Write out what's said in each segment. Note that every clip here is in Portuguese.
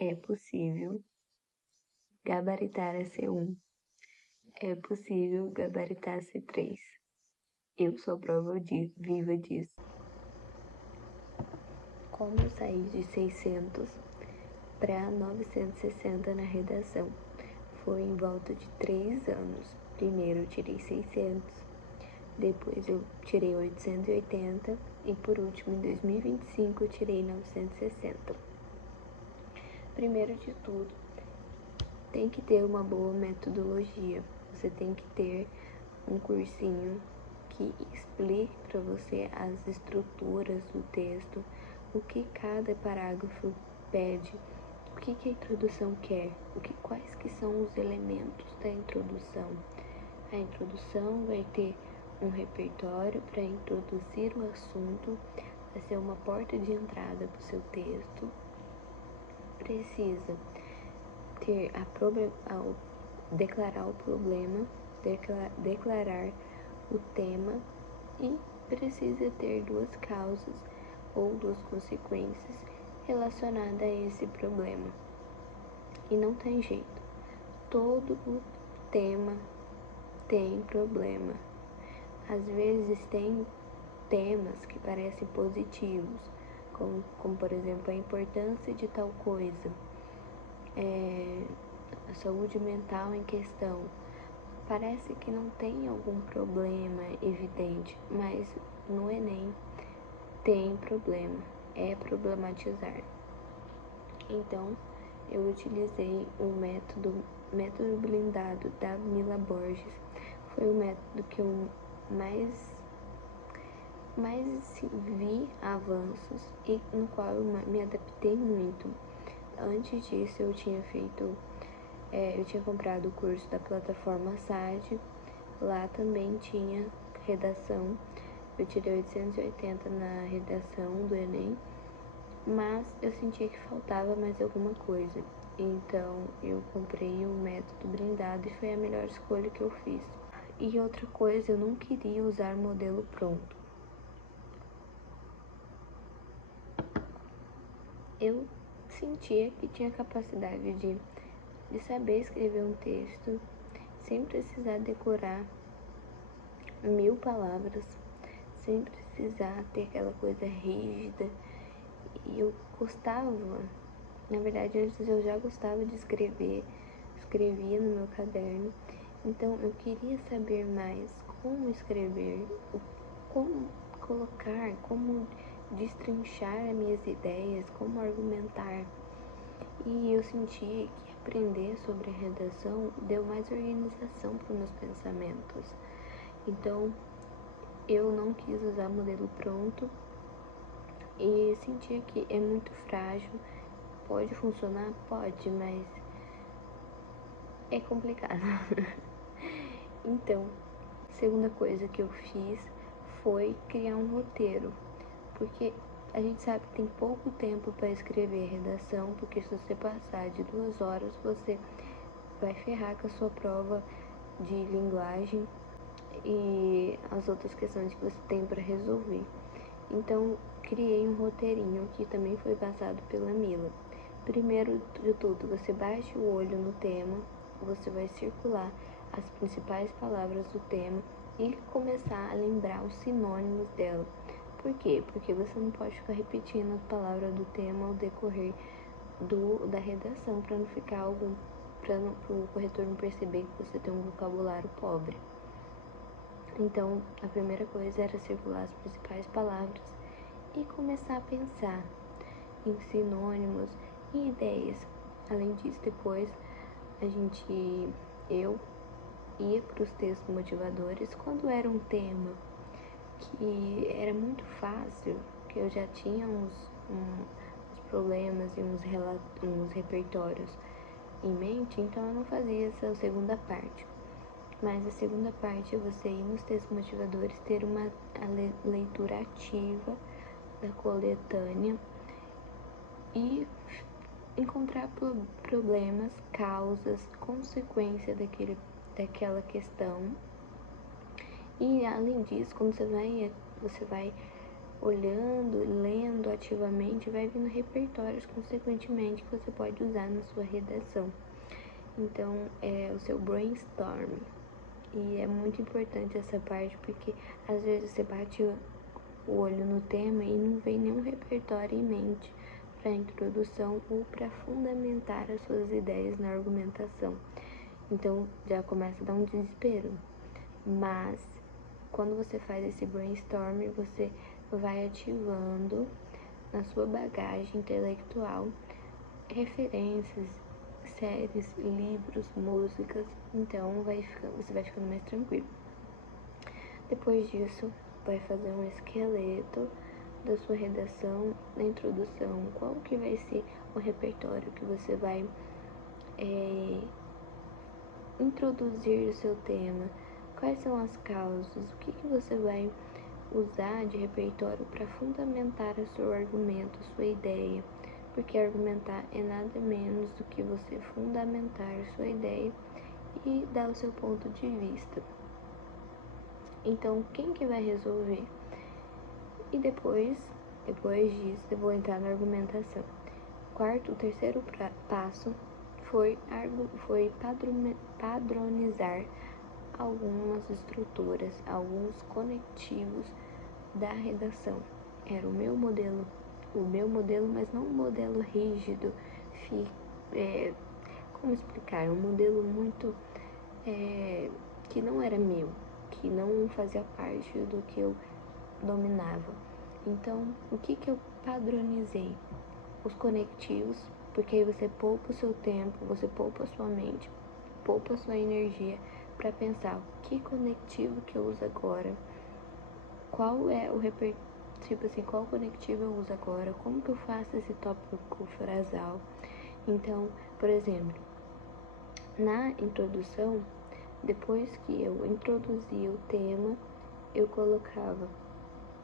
É possível gabaritar a C1. É possível gabaritar a C3. Eu sou prova viva disso. Como eu saí de 600 para 960 na redação? Foi em volta de 3 anos. Primeiro eu tirei 600, depois eu tirei 880 e por último em 2025 eu tirei 960. Primeiro de tudo, tem que ter uma boa metodologia. Você tem que ter um cursinho que explique para você as estruturas do texto, o que cada parágrafo pede, o que a introdução quer, quais que são os elementos da introdução. A introdução vai ter um repertório para introduzir o assunto, vai ser uma porta de entrada para o seu texto. Precisa ter declarar o problema, declarar o tema e precisa ter 2 causas ou 2 consequências relacionadas a esse problema. E não tem jeito. Todo o tema tem problema. Às vezes tem temas que parecem positivos, como por exemplo a importância de tal coisa, a saúde mental em questão. Parece que não tem algum problema evidente, mas no Enem tem problema, é problematizar. Então, eu utilizei o método blindado da Mila Borges. Foi o método que eu mais vi avanços e no qual eu me adaptei muito. Antes disso, eu tinha comprado o curso da plataforma SAD. Lá também tinha redação. Eu tirei 880 na redação do Enem, mas eu sentia que faltava mais alguma coisa. Então eu comprei o método blindado e foi a melhor escolha que eu fiz. E outra coisa, eu não queria usar modelo pronto. Eu sentia que tinha capacidade de saber escrever um texto sem precisar decorar 1000 palavras, sem precisar ter aquela coisa rígida. E eu gostava, na verdade antes eu já gostava de escrever, escrevia no meu caderno, então eu queria saber mais como escrever, como colocar, como destrinchar as minhas ideias, como argumentar. E eu senti que aprender sobre a redação deu mais organização para os meus pensamentos. Então, eu não quis usar modelo pronto e sentia que é muito frágil. Pode funcionar? Pode, mas é complicado. Então, a segunda coisa que eu fiz foi criar um roteiro, porque a gente sabe que tem pouco tempo para escrever redação, porque se você passar de 2 horas, você vai ferrar com a sua prova de linguagem e as outras questões que você tem para resolver. Então, criei um roteirinho que também foi passado pela Mila. Primeiro de tudo, você baixa o olho no tema, você vai circular as principais palavras do tema e começar a lembrar os sinônimos dela. Por quê? Porque você não pode ficar repetindo as palavras do tema ao decorrer da redação, para não ficar para o corretor não perceber que você tem um vocabulário pobre. Então, a primeira coisa era circular as principais palavras e começar a pensar em sinônimos e ideias. Além disso, depois eu ia para os textos motivadores quando era um tema que era muito fácil, que eu já tinha uns problemas e uns repertórios em mente, então eu não fazia essa segunda parte. Mas a segunda parte é você ir nos textos motivadores, ter uma leitura ativa da coletânea e encontrar problemas, causas, consequência daquela questão. E além disso, quando você vai olhando, lendo ativamente, vai vindo repertórios, consequentemente, que você pode usar na sua redação. Então, é o seu brainstorm. E é muito importante essa parte, porque às vezes você bate o olho no tema e não vem nenhum repertório em mente para introdução ou para fundamentar as suas ideias na argumentação. Então, já começa a dar um desespero. Mas, quando você faz esse brainstorm, você vai ativando na sua bagagem intelectual referências, séries, livros, músicas, então você vai ficando mais tranquilo. Depois disso, vai fazer um esqueleto da sua redação, na introdução, qual que vai ser o repertório que você vai introduzir o seu tema, quais são as causas, o que você vai usar de repertório para fundamentar o seu argumento, a sua ideia, porque argumentar é nada menos do que você fundamentar a sua ideia e dar o seu ponto de vista. Então, quem que vai resolver? E depois disso, eu vou entrar na argumentação. O terceiro passo foi padronizar algumas estruturas, alguns conectivos da redação. Era o meu modelo, mas não um modelo rígido, como explicar? Um modelo muito que não era meu, que não fazia parte do que eu dominava. Então, o que eu padronizei? Os conectivos, porque aí você poupa o seu tempo, você poupa a sua mente, poupa a sua energia para pensar que conectivo que eu uso agora, qual é o repertório, tipo assim, qual conectivo eu uso agora, como que eu faço esse tópico frasal. Então, por exemplo, na introdução, depois que eu introduzia o tema, eu colocava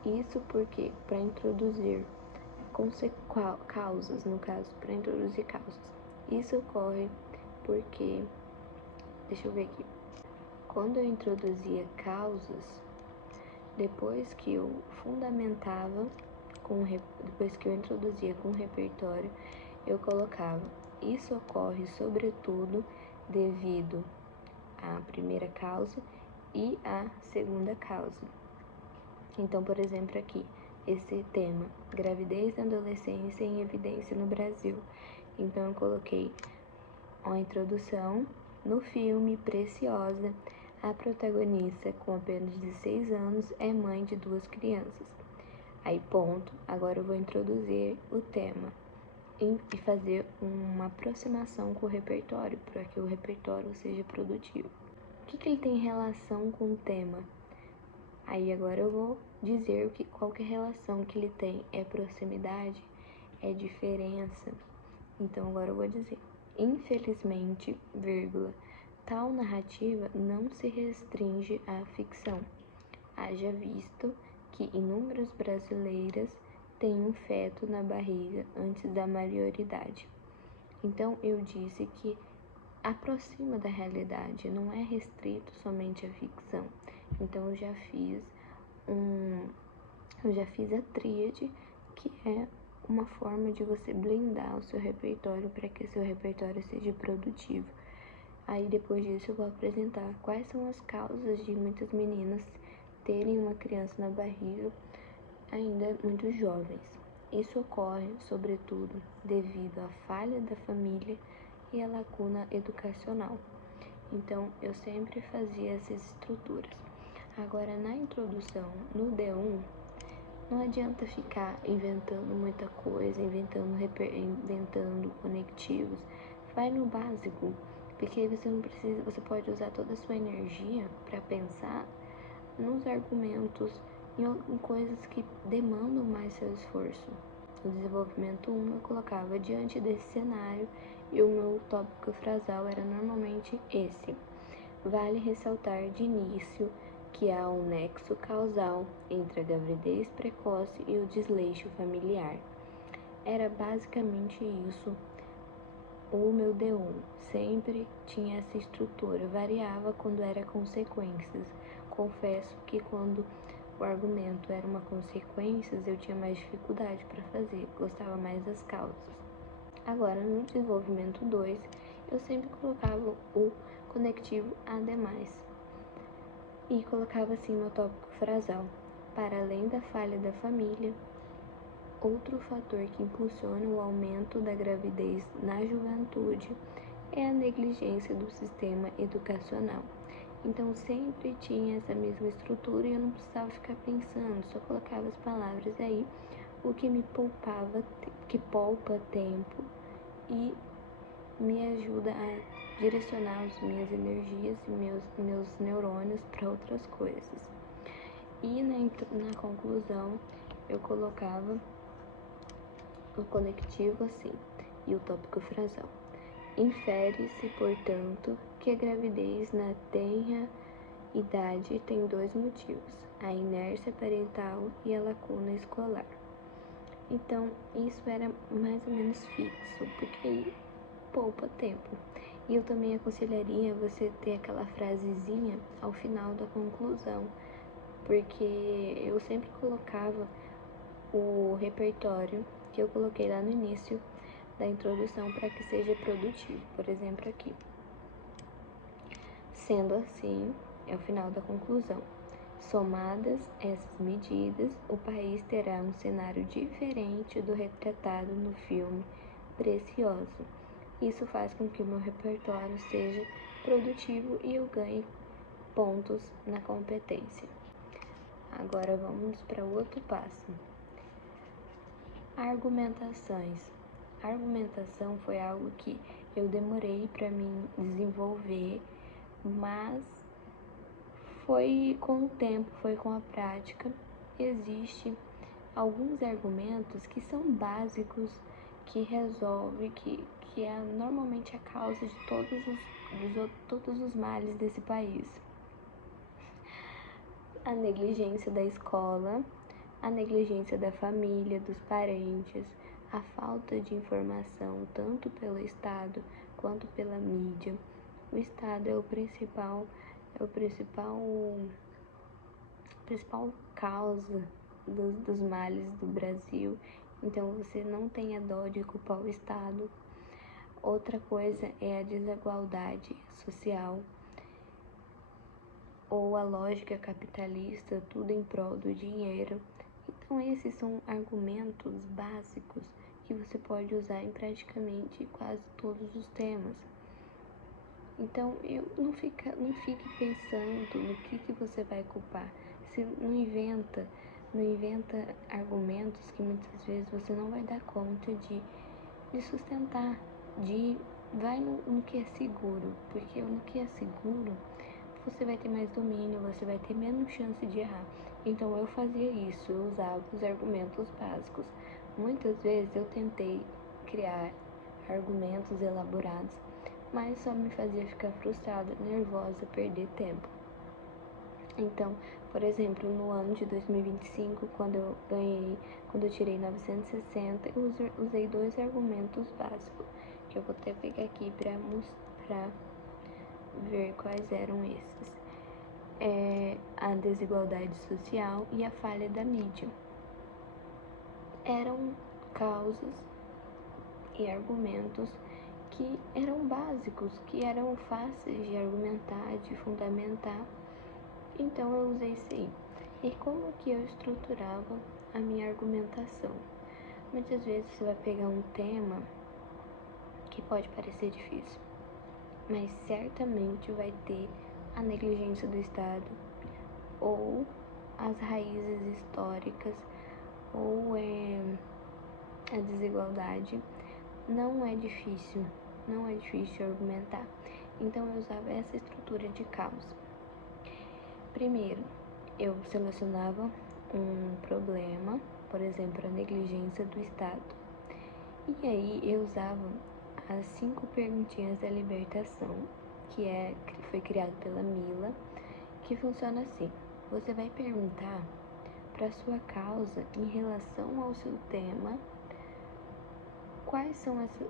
isso porque para introduzir causas, no caso, para introduzir causas. Isso ocorre porque, deixa eu ver aqui, quando eu introduzia causas, depois que eu fundamentava, depois que eu introduzia com o repertório, eu colocava, isso ocorre sobretudo devido à primeira causa e à segunda causa. Então, por exemplo, aqui, esse tema, gravidez na adolescência em evidência no Brasil. Então, eu coloquei uma introdução. No filme Preciosa, a protagonista, com apenas 16 anos, é mãe de 2 crianças. Aí, ponto. Agora eu vou introduzir o tema e fazer uma aproximação com o repertório, para que o repertório seja produtivo. O que ele tem relação com o tema? Aí agora eu vou dizer qual que é a relação que ele tem. É proximidade? É diferença? Então agora eu vou dizer. Infelizmente, tal narrativa não se restringe à ficção. Haja visto que inúmeras brasileiras têm um feto na barriga antes da maioridade. Então eu disse que aproxima da realidade, não é restrito somente à ficção. Então eu já fiz a tríade, que é uma forma de você blindar o seu repertório para que seu repertório seja produtivo. Aí depois disso eu vou apresentar quais são as causas de muitas meninas terem uma criança na barriga ainda muito jovens. Isso ocorre, sobretudo, devido à falha da família e à lacuna educacional. Então, eu sempre fazia essas estruturas. Agora, na introdução, no D1, não adianta ficar inventando muita coisa, inventando conectivos. Vai no básico, porque aí você pode usar toda a sua energia para pensar nos argumentos, em coisas que demandam mais seu esforço. No desenvolvimento 1, eu colocava diante desse cenário e o meu tópico frasal era normalmente esse. Vale ressaltar de início que há um nexo causal entre a gravidez precoce e o desleixo familiar. Era basicamente isso. O meu D1 sempre tinha essa estrutura, variava quando era consequências. Confesso que quando o argumento era uma consequência, eu tinha mais dificuldade para fazer, gostava mais das causas. Agora, no desenvolvimento 2, eu sempre colocava o conectivo ademais e colocava assim no tópico frasal. Para além da falha da família, outro fator que impulsiona o aumento da gravidez na juventude é a negligência do sistema educacional. Então sempre tinha essa mesma estrutura e eu não precisava ficar pensando, só colocava as palavras aí, o que me poupava, que poupa tempo e me ajuda a direcionar as minhas energias e meus neurônios para outras coisas. E na conclusão eu colocava o conectivo assim e o tópico frasal. Infere-se, portanto, que a gravidez na tenra idade tem dois motivos: a inércia parental e a lacuna escolar. Então, isso era mais ou menos fixo, porque aí poupa tempo. E eu também aconselharia você ter aquela frasezinha ao final da conclusão, porque eu sempre colocava o repertório que eu coloquei lá no início da introdução para que seja produtivo. Por exemplo, aqui. Sendo assim, é o final da conclusão. Somadas essas medidas, o país terá um cenário diferente do retratado no filme Precioso. Isso faz com que o meu repertório seja produtivo e eu ganhe pontos na competência. Agora vamos para o outro passo. Argumentações. A argumentação foi algo que eu demorei para mim desenvolver, mas foi com o tempo, foi com a prática. Existem alguns argumentos que são básicos, que resolve, que é normalmente a causa de todos os males desse país. A negligência da escola, a negligência da família, dos parentes, a falta de informação tanto pelo Estado quanto pela mídia. O Estado é o principal causa dos males do Brasil. Então você não tenha dó de culpar o Estado. Outra coisa é a desigualdade social ou a lógica capitalista, tudo em prol do dinheiro. Então esses são argumentos básicos que você pode usar em praticamente quase todos os temas. Então não fique pensando no que você vai culpar. Você não inventa argumentos que muitas vezes você não vai dar conta de sustentar, vai no que é seguro, porque no que é seguro você vai ter mais domínio, você vai ter menos chance de errar. Então eu fazia isso, eu usava os argumentos básicos. Muitas vezes eu tentei criar argumentos elaborados, mas só me fazia ficar frustrada, nervosa, perder tempo. Então, por exemplo, no ano de 2025, quando eu tirei 960, eu usei dois argumentos básicos, que eu vou até pegar aqui para mostrar, ver quais eram esses. A desigualdade social e a falha da mídia. Eram causas e argumentos que eram básicos, que eram fáceis de argumentar, de fundamentar. Então eu usei isso aí. E como que eu estruturava a minha argumentação? Muitas vezes você vai pegar um tema que pode parecer difícil, mas certamente vai ter a negligência do Estado, ou as raízes históricas, ou a desigualdade. Não é difícil argumentar. Então eu usava essa estrutura de causa. Primeiro, eu selecionava um problema, por exemplo, a negligência do Estado. E aí eu usava as 5 perguntinhas da libertação, que foi criado pela Mila, que funciona assim. Você vai perguntar para sua causa em relação ao seu tema, quais são essas.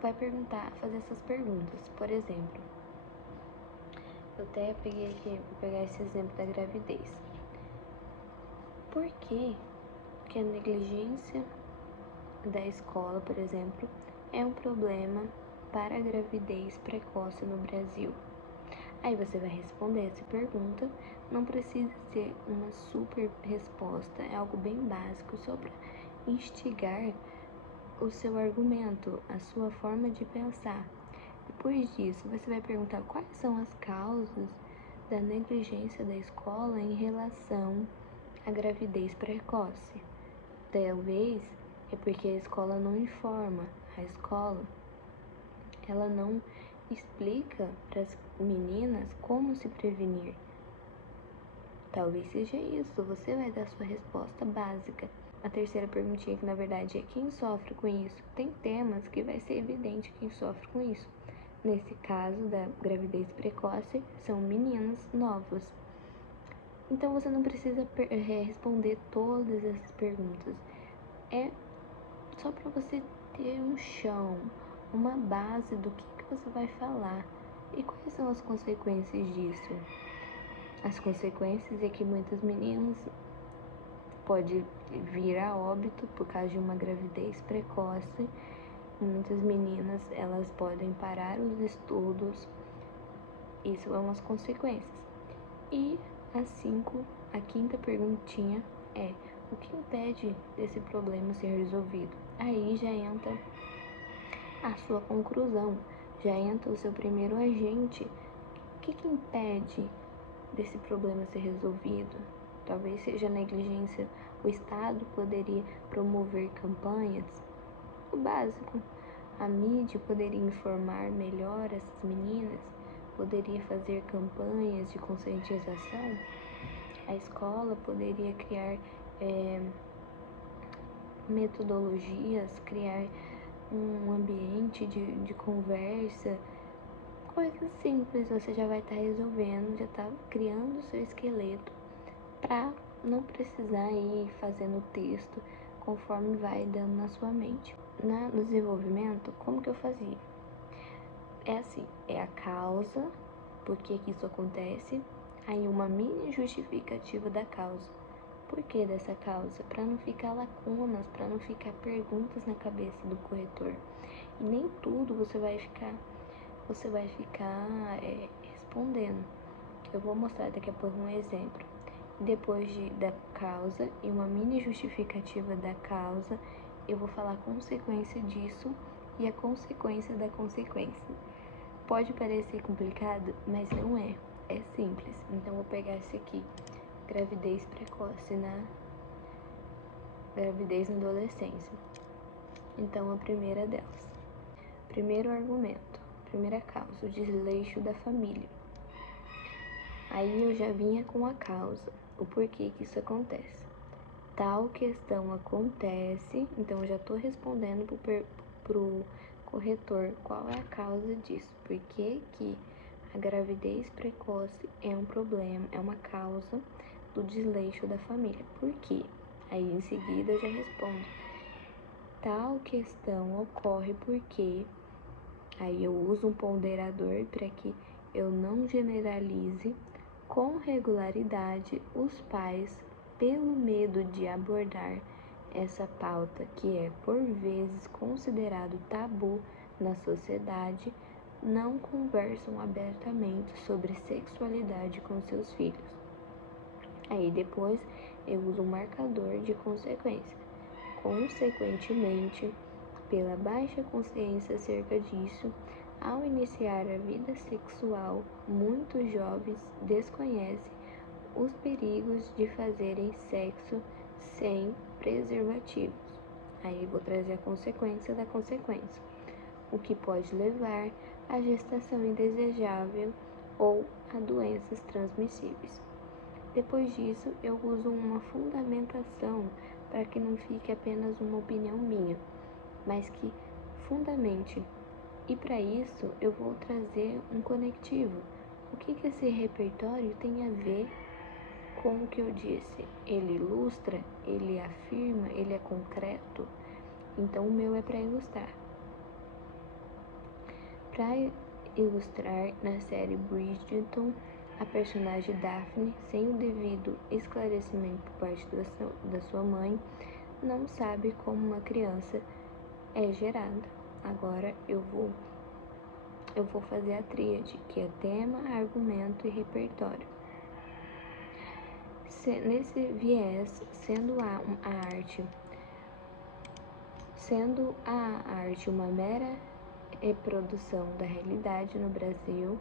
Vai fazer essas perguntas. Por exemplo, eu até peguei aqui, vou pegar esse exemplo da gravidez. por que a negligência da escola, por exemplo, é um problema para a gravidez precoce no Brasil? Aí você vai responder essa pergunta, não precisa ser uma super resposta, é algo bem básico, só para instigar o seu argumento, a sua forma de pensar. Depois disso, você vai perguntar quais são as causas da negligência da escola em relação à gravidez precoce. Talvez é porque a escola não informa, a escola ela não explica para as meninas como se prevenir. Talvez seja isso, você vai dar sua resposta básica. A terceira perguntinha, que na verdade é quem sofre com isso. Tem temas que vai ser evidente quem sofre com isso. Nesse caso da gravidez precoce, são meninas novas. Então você não precisa responder todas essas perguntas. É só para você ter um chão, uma base do que você vai falar. E quais são as consequências disso? As consequências é que muitas meninas pode vir a óbito por causa de uma gravidez precoce. Muitas meninas, elas podem parar os estudos. Isso é umas consequências. E a quinta perguntinha é: o que impede desse problema ser resolvido? Aí já entra a sua conclusão, já entra o seu primeiro agente. O que impede desse problema ser resolvido? Talvez seja negligência. O Estado poderia promover campanhas, o básico. A mídia poderia informar melhor essas meninas, poderia fazer campanhas de conscientização. A escola poderia criar metodologias, criar um ambiente de conversa. Coisas simples, você já vai estar resolvendo, já está criando o seu esqueleto para não precisar ir fazendo o texto conforme vai dando na sua mente. No desenvolvimento, como que eu fazia? É assim, é a causa, por que isso acontece, aí uma mini justificativa da causa. Por que dessa causa? Para não ficar lacunas, para não ficar perguntas na cabeça do corretor. E nem tudo você vai ficar respondendo. Eu vou mostrar daqui a pouco um exemplo. Depois da causa e uma mini justificativa da causa, eu vou falar a consequência disso e a consequência da consequência. Pode parecer complicado, mas não é. É simples. Então, vou pegar esse aqui. Gravidez precoce gravidez na adolescência. Então, a primeira delas. Primeiro argumento. Primeira causa, o desleixo da família. Aí eu já vinha com a causa, o porquê que isso acontece. Tal questão acontece, então eu já estou respondendo pro corretor qual é a causa disso. Por que a gravidez precoce é um problema, é uma causa do desleixo da família. Por quê? Aí em seguida eu já respondo. Tal questão ocorre porque, aí eu uso um ponderador para que eu não generalize. Com regularidade, os pais, pelo medo de abordar essa pauta que é por vezes considerado tabu na sociedade, não conversam abertamente sobre sexualidade com seus filhos. Aí depois eu uso um marcador de consequência. Consequentemente, pela baixa consciência acerca disso, ao iniciar a vida sexual, muitos jovens desconhecem os perigos de fazerem sexo sem preservativos. Aí eu vou trazer a consequência da consequência, o que pode levar à gestação indesejável ou a doenças transmissíveis. Depois disso, eu uso uma fundamentação para que não fique apenas uma opinião minha, mas que fundamente. E para isso, eu vou trazer um conectivo. O que esse repertório tem a ver com o que eu disse? Ele ilustra? Ele afirma? Ele é concreto? Então, o meu é para ilustrar. Para ilustrar, na série Bridgerton, A personagem Daphne, sem o devido esclarecimento por parte da sua mãe, não sabe como uma criança é gerada. Agora eu vou fazer a tríade, que é tema, argumento e repertório. Nesse viés, sendo a arte uma mera reprodução da realidade no Brasil,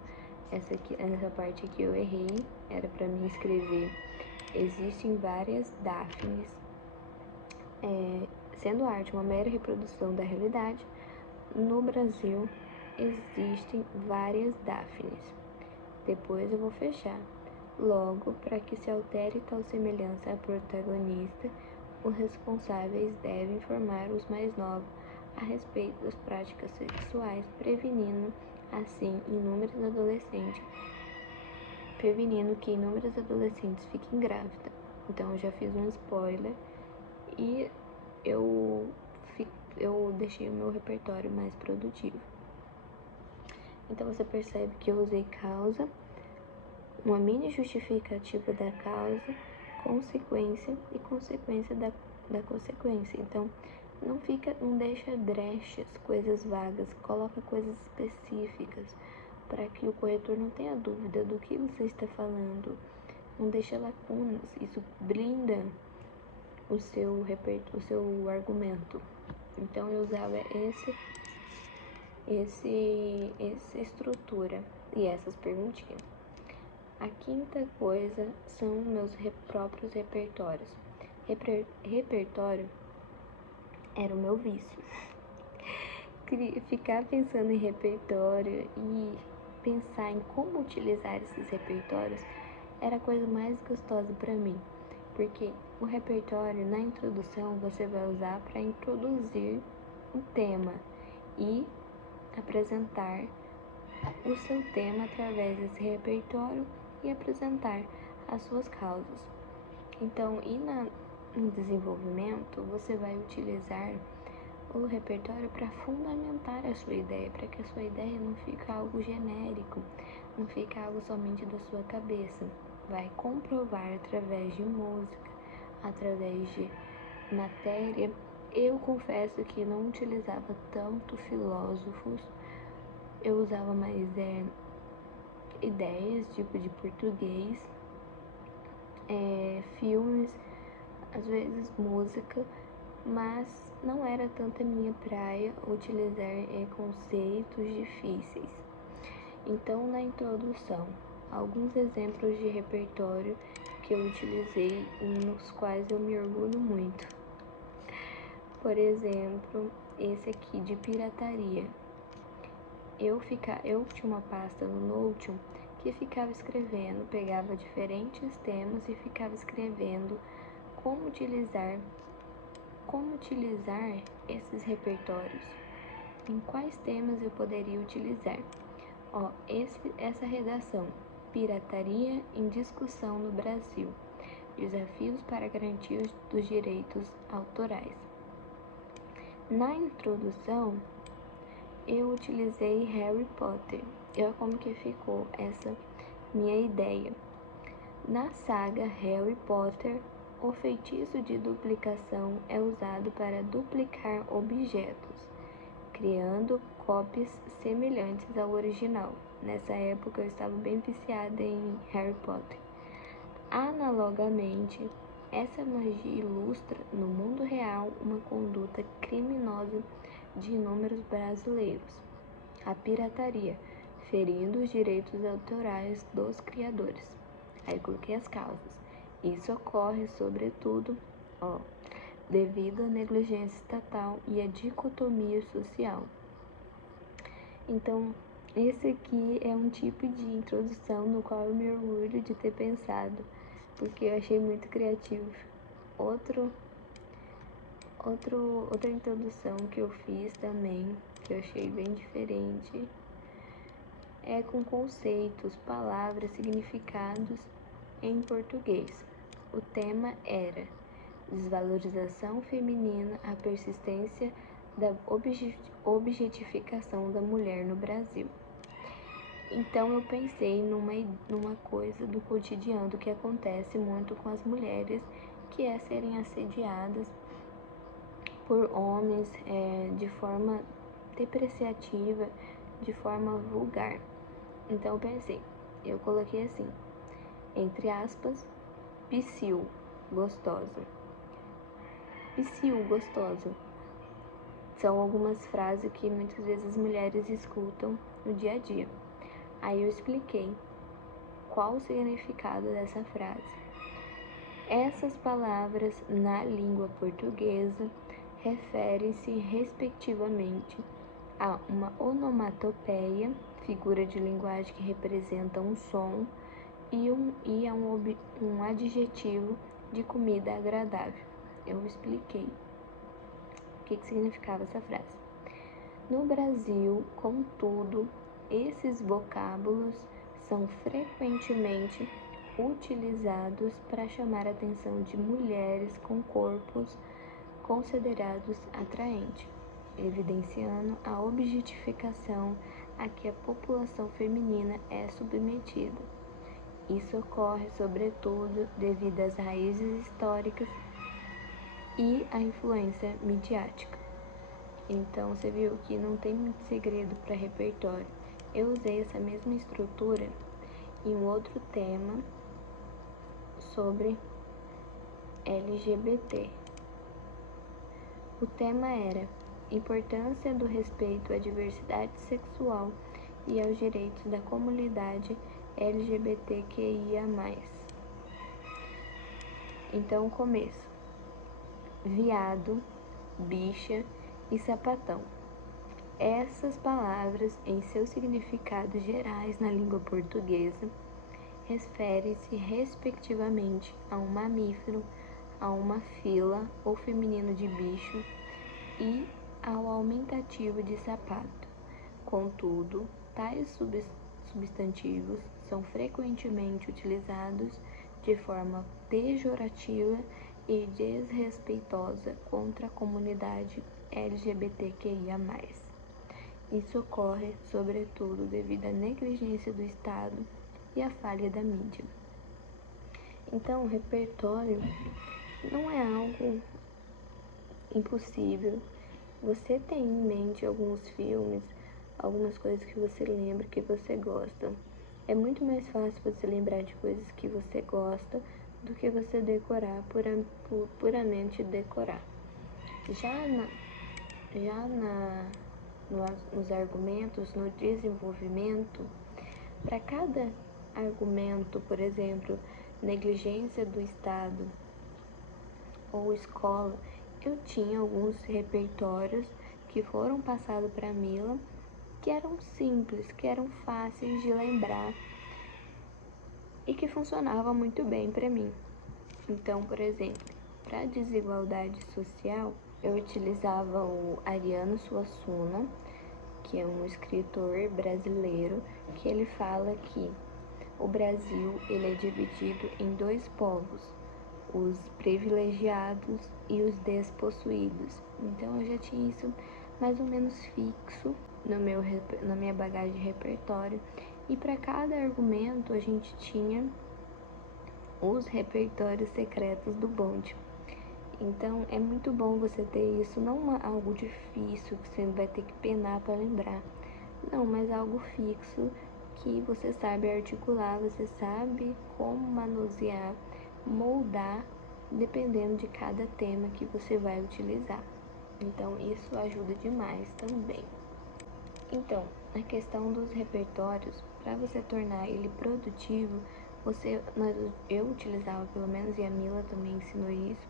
essa parte aqui eu errei, era para mim escrever: existem várias Daphnes. Sendo a arte uma mera reprodução da realidade, no Brasil existem várias Daphnes. Depois eu vou fechar. Logo, para que se altere tal semelhança à protagonista, os responsáveis devem informar os mais novos a respeito das práticas sexuais, prevenindo que inúmeros adolescentes fiquem grávidas. Então eu já fiz um spoiler e eu deixei o meu repertório mais produtivo. Então você percebe que eu usei causa, uma mini justificativa da causa, consequência e consequência da consequência. Então não deixa brechas, coisas vagas, coloca coisas específicas para que o corretor não tenha dúvida do que você está falando. Não deixa lacunas, isso blinda o seu argumento. Então eu usava essa estrutura e essas perguntinhas. A quinta coisa são meus próprios repertórios. Repertório era o meu vício. Ficar pensando em repertório e pensar em como utilizar esses repertórios era a coisa mais gostosa para mim, porque o repertório, na introdução, você vai usar para introduzir um tema e apresentar o seu tema através desse repertório e apresentar as suas causas. Então, no desenvolvimento, você vai utilizar o repertório para fundamentar a sua ideia, para que a sua ideia não fique algo genérico, não fique algo somente da sua cabeça. Vai comprovar através de música, através de matéria. Eu confesso que não utilizava tanto filósofos, eu usava mais ideias, tipo de português, filmes, às vezes música, mas não era tanto a minha praia utilizar conceitos difíceis. Então, na introdução, alguns exemplos de repertório que eu utilizei, nos quais eu me orgulho muito. Por exemplo, esse aqui de pirataria. Eu tinha uma pasta no Notion que ficava escrevendo, pegava diferentes temas e ficava escrevendo como utilizar esses repertórios, em quais temas eu poderia utilizar. Essa redação: pirataria em discussão no Brasil, desafios para garantir dos direitos autorais. Na introdução, eu utilizei Harry Potter. Olha como que ficou essa minha ideia. Na saga Harry Potter, o feitiço de duplicação é usado para duplicar objetos, criando cópias semelhantes ao original. Nessa época eu estava bem viciada em Harry Potter. Analogamente, essa magia ilustra no mundo real uma conduta criminosa de inúmeros brasileiros: a pirataria, ferindo os direitos autorais dos criadores. Aí coloquei as causas. Isso ocorre, sobretudo, devido à negligência estatal e à dicotomia social. Então, esse aqui é um tipo de introdução no qual eu me orgulho de ter pensado, porque eu achei muito criativo. Outra introdução que eu fiz também, que eu achei bem diferente, é com conceitos, palavras, significados em português. O tema era desvalorização feminina, a persistência da objetificação da mulher no Brasil. Então eu pensei numa coisa do cotidiano que acontece muito com as mulheres, que é serem assediadas por homens de forma depreciativa, de forma vulgar. Então eu pensei, eu coloquei assim, entre aspas, psiu, gostosa. Psiu, gostosa. São algumas frases que muitas vezes as mulheres escutam no dia a dia. Aí eu expliquei qual o significado dessa frase. Essas palavras na língua portuguesa referem-se respectivamente a uma onomatopeia, figura de linguagem que representa um som, e a um adjetivo de comida agradável. Eu expliquei o que significava essa frase. No Brasil, contudo, esses vocábulos são frequentemente utilizados para chamar a atenção de mulheres com corpos considerados atraentes, evidenciando a objetificação a que a população feminina é submetida. Isso ocorre, sobretudo, devido às raízes históricas e à influência midiática. Então, você viu que não tem muito segredo para repertório. Eu usei essa mesma estrutura em um outro tema sobre LGBT. O tema era importância do respeito à diversidade sexual e aos direitos da comunidade LGBTQIA+. Então, começo. Viado, bicha e sapatão. Essas palavras, em seus significados gerais na língua portuguesa, referem-se respectivamente a um mamífero, a uma fila ou feminino de bicho e ao aumentativo de sapato. Contudo, tais substantivos são frequentemente utilizados de forma pejorativa e desrespeitosa contra a comunidade LGBTQIA+. Isso ocorre, sobretudo, devido à negligência do Estado e à falha da mídia. Então, o repertório não é algo impossível. Você tem em mente alguns filmes, algumas coisas que você lembra, que você gosta. É muito mais fácil você lembrar de coisas que você gosta do que você decorar, puramente decorar. Nos argumentos, no desenvolvimento, para cada argumento, por exemplo, negligência do Estado ou escola, eu tinha alguns repertórios que foram passados para Mila, que eram simples, que eram fáceis de lembrar e que funcionavam muito bem para mim. Então, por exemplo, para desigualdade social, eu utilizava o Ariano Suassuna, que é um escritor brasileiro, que ele fala que o Brasil ele é dividido em dois povos, os privilegiados e os despossuídos. Então eu já tinha isso mais ou menos fixo na minha bagagem de repertório, e para cada argumento a gente tinha os repertórios secretos do bonde. Então é muito bom você ter isso, não algo difícil que você vai ter que penar para lembrar, não, mas algo fixo que você sabe articular, você sabe como manusear, moldar, dependendo de cada tema que você vai utilizar. Então isso ajuda demais também. Então, a questão dos repertórios, para você tornar ele produtivo, eu utilizava pelo menos, e a Mila também ensinou isso,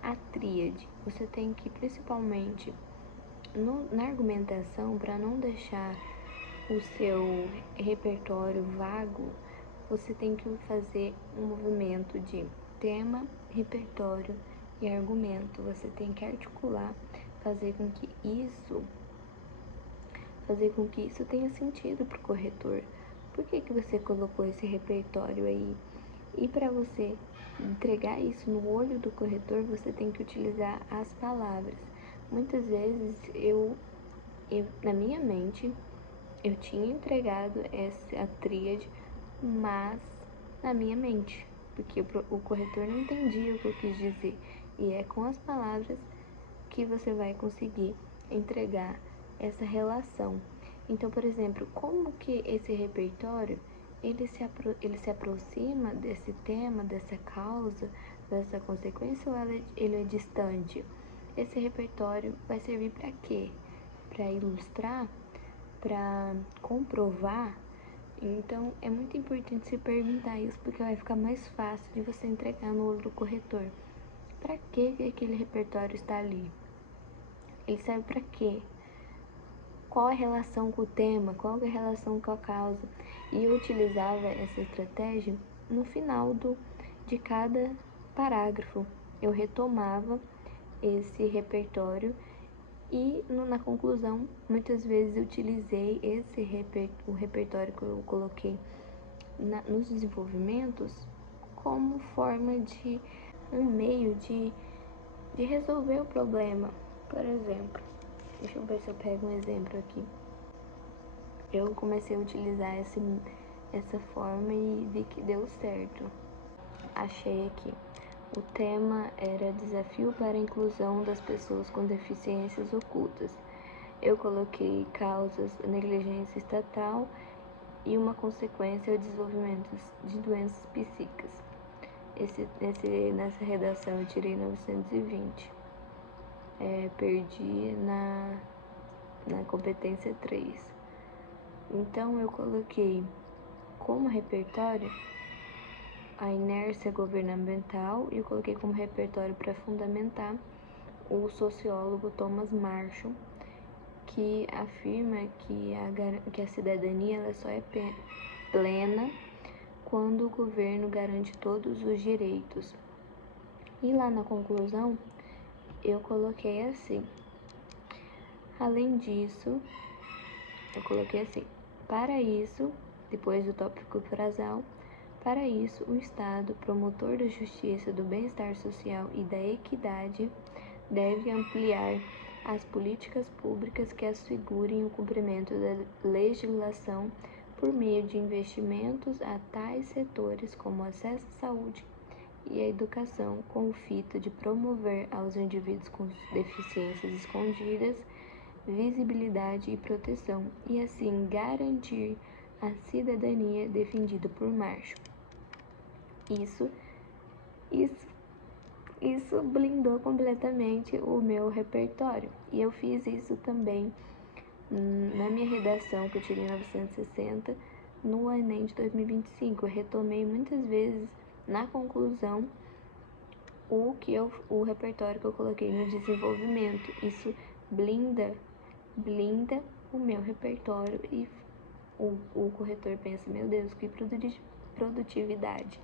a tríade. Você tem que, principalmente na argumentação, para não deixar o seu repertório vago, você tem que fazer um movimento de tema, repertório e argumento. Você tem que articular, fazer com que isso tenha sentido para o corretor. Por que você colocou esse repertório aí? E para você entregar isso no olho do corretor, você tem que utilizar as palavras. Muitas vezes eu na minha mente, eu tinha entregado essa tríade, mas na minha mente, porque o corretor não entendia o que eu quis dizer. E é com as palavras que você vai conseguir entregar essa relação. Então, por exemplo, como que esse repertório ele se aproxima desse tema, dessa causa, dessa consequência, ou ele é distante? Esse repertório vai servir para quê? Para ilustrar? Para comprovar? Então, é muito importante se perguntar isso, porque vai ficar mais fácil de você entregar no olho do corretor. Para que aquele repertório está ali? Ele serve para quê? Qual a relação com o tema? Qual a relação com a causa? E eu utilizava essa estratégia no final de cada parágrafo. Eu retomava esse repertório e na conclusão, muitas vezes eu utilizei o repertório que eu coloquei nos desenvolvimentos como forma de um meio de resolver o problema. Por exemplo, deixa eu ver se eu pego um exemplo aqui. Eu comecei a utilizar essa forma e vi que deu certo. Achei aqui. O tema era Desafio para a Inclusão das Pessoas com Deficiências Ocultas. Eu coloquei causas, negligência estatal e uma consequência ao desenvolvimento de doenças psíquicas. Nessa redação eu tirei 920. Perdi na competência 3. Então eu coloquei como repertório a inércia governamental e eu coloquei como repertório para fundamentar o sociólogo Thomas Marshall, que afirma que a cidadania ela só é plena quando o governo garante todos os direitos. E lá na conclusão, eu coloquei assim. Além disso, eu coloquei assim. Para isso, depois do tópico frasal, para isso, o Estado, promotor da justiça, do bem-estar social e da equidade, deve ampliar as políticas públicas que assegurem o cumprimento da legislação por meio de investimentos a tais setores como acesso à saúde e à educação, com o fito de promover aos indivíduos com deficiências escondidas visibilidade e proteção, e assim garantir a cidadania defendida por Marshall. Isso blindou completamente o meu repertório. E eu fiz isso também na minha redação, que eu tirei 960, no Enem de 2025. Eu retomei muitas vezes na conclusão o repertório que eu coloquei no desenvolvimento. Isso blinda o meu repertório e o corretor pensa, meu Deus, que produtividade.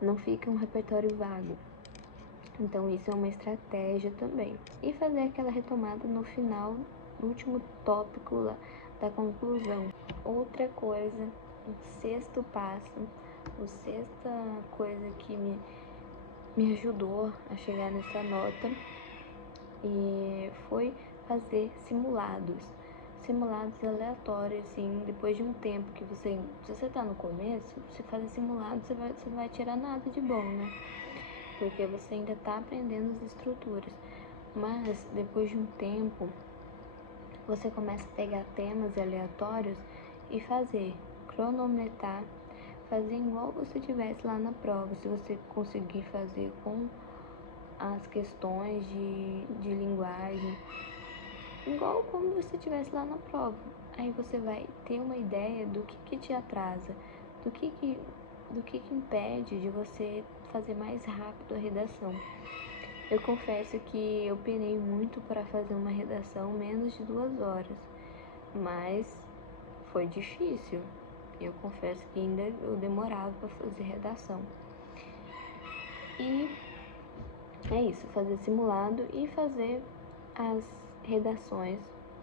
Não fica um repertório vago. Então isso é uma estratégia também. E fazer aquela retomada no final, no último tópico lá, da conclusão. Outra coisa, o sexto passo, a sexta coisa que me ajudou a chegar nessa nota e foi fazer simulados aleatórios, assim, depois de um tempo que se você tá no começo, você fazer simulados, você não vai tirar nada de bom, né? Porque você ainda tá aprendendo as estruturas. Mas, depois de um tempo, você começa a pegar temas aleatórios e cronometrar, fazer igual você tivesse lá na prova, se você conseguir fazer com as questões de linguagem, igual como você estivesse lá na prova. Aí você vai ter uma ideia do que te atrasa, do que impede de você fazer mais rápido a redação. Eu confesso que eu penei muito para fazer uma redação menos de 2 horas, mas foi difícil. Eu confesso que ainda eu demorava para fazer redação. E é isso, fazer simulado e fazer as redações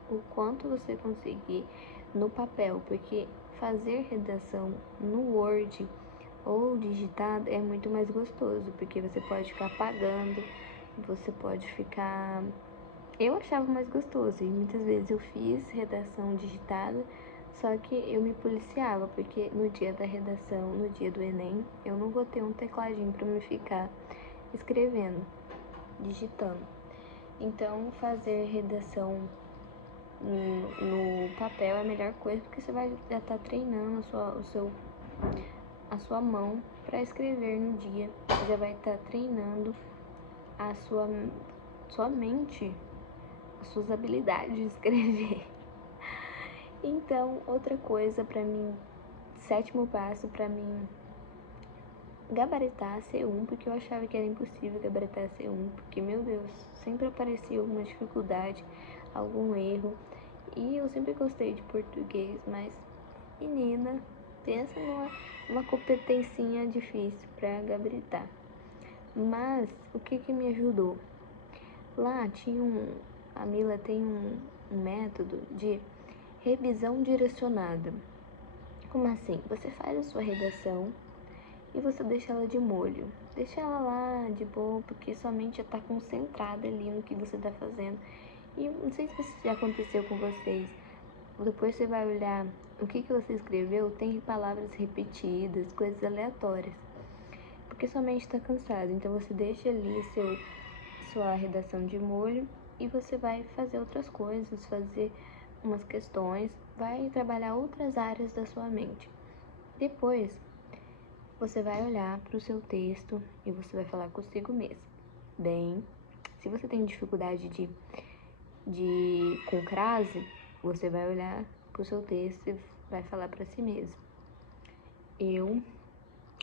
o quanto você conseguir no papel, porque fazer redação no Word ou digitado é muito mais gostoso, porque você pode ficar apagando, você pode ficar eu achava mais gostoso e muitas vezes eu fiz redação digitada, só que eu me policiava, porque no dia da redação, no dia do Enem, eu não vou ter um tecladinho para me ficar escrevendo, digitando. Então, fazer redação no papel é a melhor coisa, porque você vai já estar treinando a sua mão para escrever no dia. Você já vai estar treinando a sua mente, as suas habilidades de escrever. Então, outra coisa para mim, 7º passo para mim gabaritar C1, porque eu achava que era impossível gabaritar C1, porque, meu Deus, sempre aparecia alguma dificuldade, algum erro, e eu sempre gostei de português, mas, menina, pensa numa competencinha difícil para gabaritar. Mas, o que me ajudou? Lá tinha a Mila tem um método de revisão direcionada. Como assim? Você faz a sua redação e você deixa ela de molho. Deixa ela lá de boa, porque sua mente já está concentrada ali no que você está fazendo. E não sei se isso já aconteceu com vocês. Depois você vai olhar o que você escreveu, tem palavras repetidas, coisas aleatórias. Porque sua mente está cansada. Então você deixa ali sua redação de molho e você vai fazer outras coisas, fazer umas questões, vai trabalhar outras áreas da sua mente. Depois, você vai olhar para o seu texto e você vai falar consigo mesmo. Bem, se você tem dificuldade com crase, você vai olhar para o seu texto e vai falar para si mesmo. Eu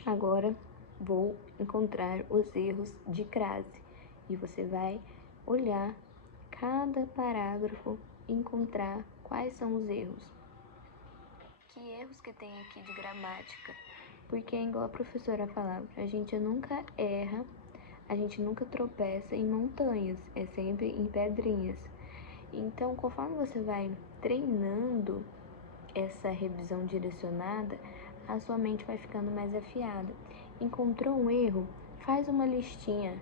agora vou encontrar os erros de crase. E você vai olhar cada parágrafo e encontrar quais são os erros. Que erros que tem aqui de gramática? Porque é igual a professora falava, a gente nunca erra, a gente nunca tropeça em montanhas, é sempre em pedrinhas. Então, conforme você vai treinando essa revisão direcionada, a sua mente vai ficando mais afiada. Encontrou um erro? Faz uma listinha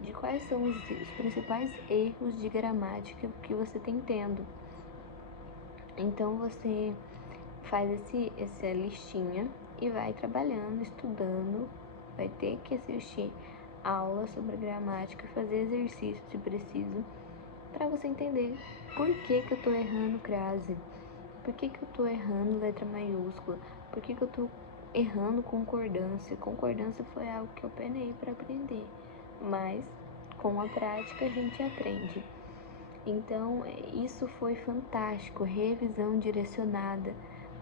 de quais são os principais erros de gramática que você tem tendo. Então você faz essa listinha e vai trabalhando, estudando, vai ter que assistir aula sobre gramática, fazer exercício se preciso, para você entender por que eu tô errando crase, por que eu tô errando letra maiúscula, por que eu tô errando concordância. Concordância foi algo que eu penei para aprender, mas com a prática a gente aprende. Então, isso foi fantástico, revisão direcionada.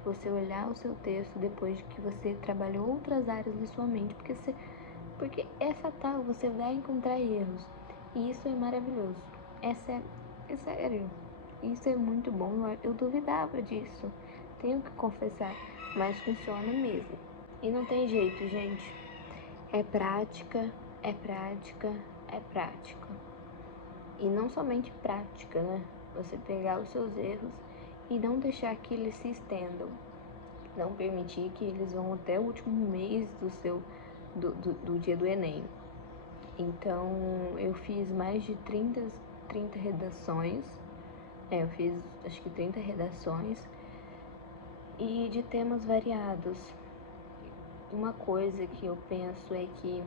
Você olhar o seu texto depois de que você trabalhou outras áreas da sua mente, porque é fatal, você vai encontrar erros. E isso é maravilhoso. É sério. Isso é muito bom. Eu duvidava disso. Tenho que confessar, mas funciona mesmo. E não tem jeito, gente. É prática, é prática, é prática. E não somente prática, né? Você pegar os seus erros e não deixar que eles se estendam. Não permitir que eles vão até o último mês do dia do Enem. Então, eu fiz mais de 30 redações. Eu fiz acho que 30 redações e de temas variados. Uma coisa que eu penso é que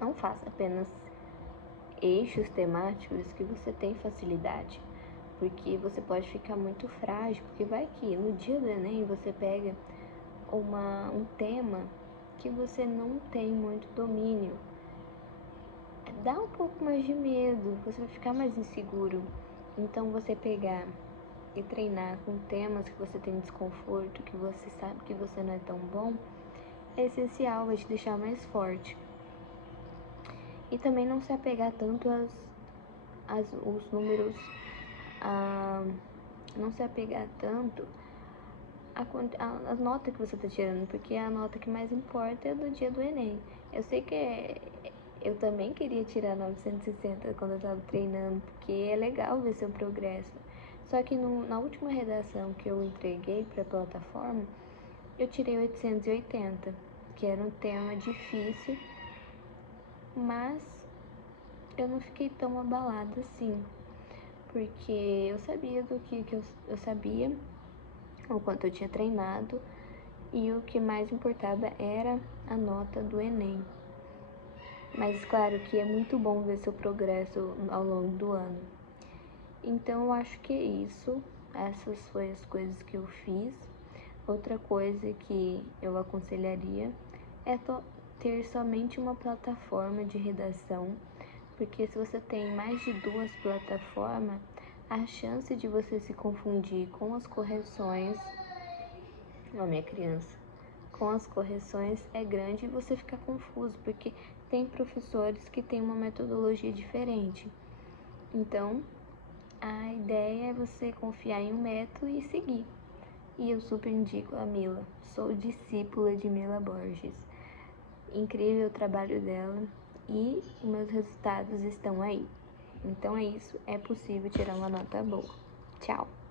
não faça apenas eixos temáticos que você tem facilidade, porque você pode ficar muito frágil, porque vai que no dia do Enem você pega um tema que você não tem muito domínio. Dá um pouco mais de medo, você vai ficar mais inseguro. Então você pegar e treinar com temas que você tem desconforto, que você sabe que você não é tão bom, é essencial, vai te deixar mais forte. E também não se apegar tanto os números, não se apegar tanto a nota que você está tirando, porque a nota que mais importa é do dia do Enem. Eu sei que eu também queria tirar 960 quando eu estava treinando, porque é legal ver seu progresso. Só que na última redação que eu entreguei para a plataforma, eu tirei 880, que era um tema difícil, mas eu não fiquei tão abalada assim. porque eu sabia do que eu sabia, o quanto eu tinha treinado, e o que mais importava era a nota do Enem. Mas claro que é muito bom ver seu progresso ao longo do ano. Então eu acho que é isso. Essas foram as coisas que eu fiz. Outra coisa que eu aconselharia é ter somente uma plataforma de redação, porque se você tem mais de 2 plataformas, a chance de você se confundir com as correções, minha criança, com as correções é grande e você fica confuso, porque tem professores que têm uma metodologia diferente. Então, a ideia é você confiar em um método e seguir. E eu super indico a Mila. Sou discípula de Mila Borges. Incrível o trabalho dela e meus resultados estão aí. Então é isso, é possível tirar uma nota boa. Tchau!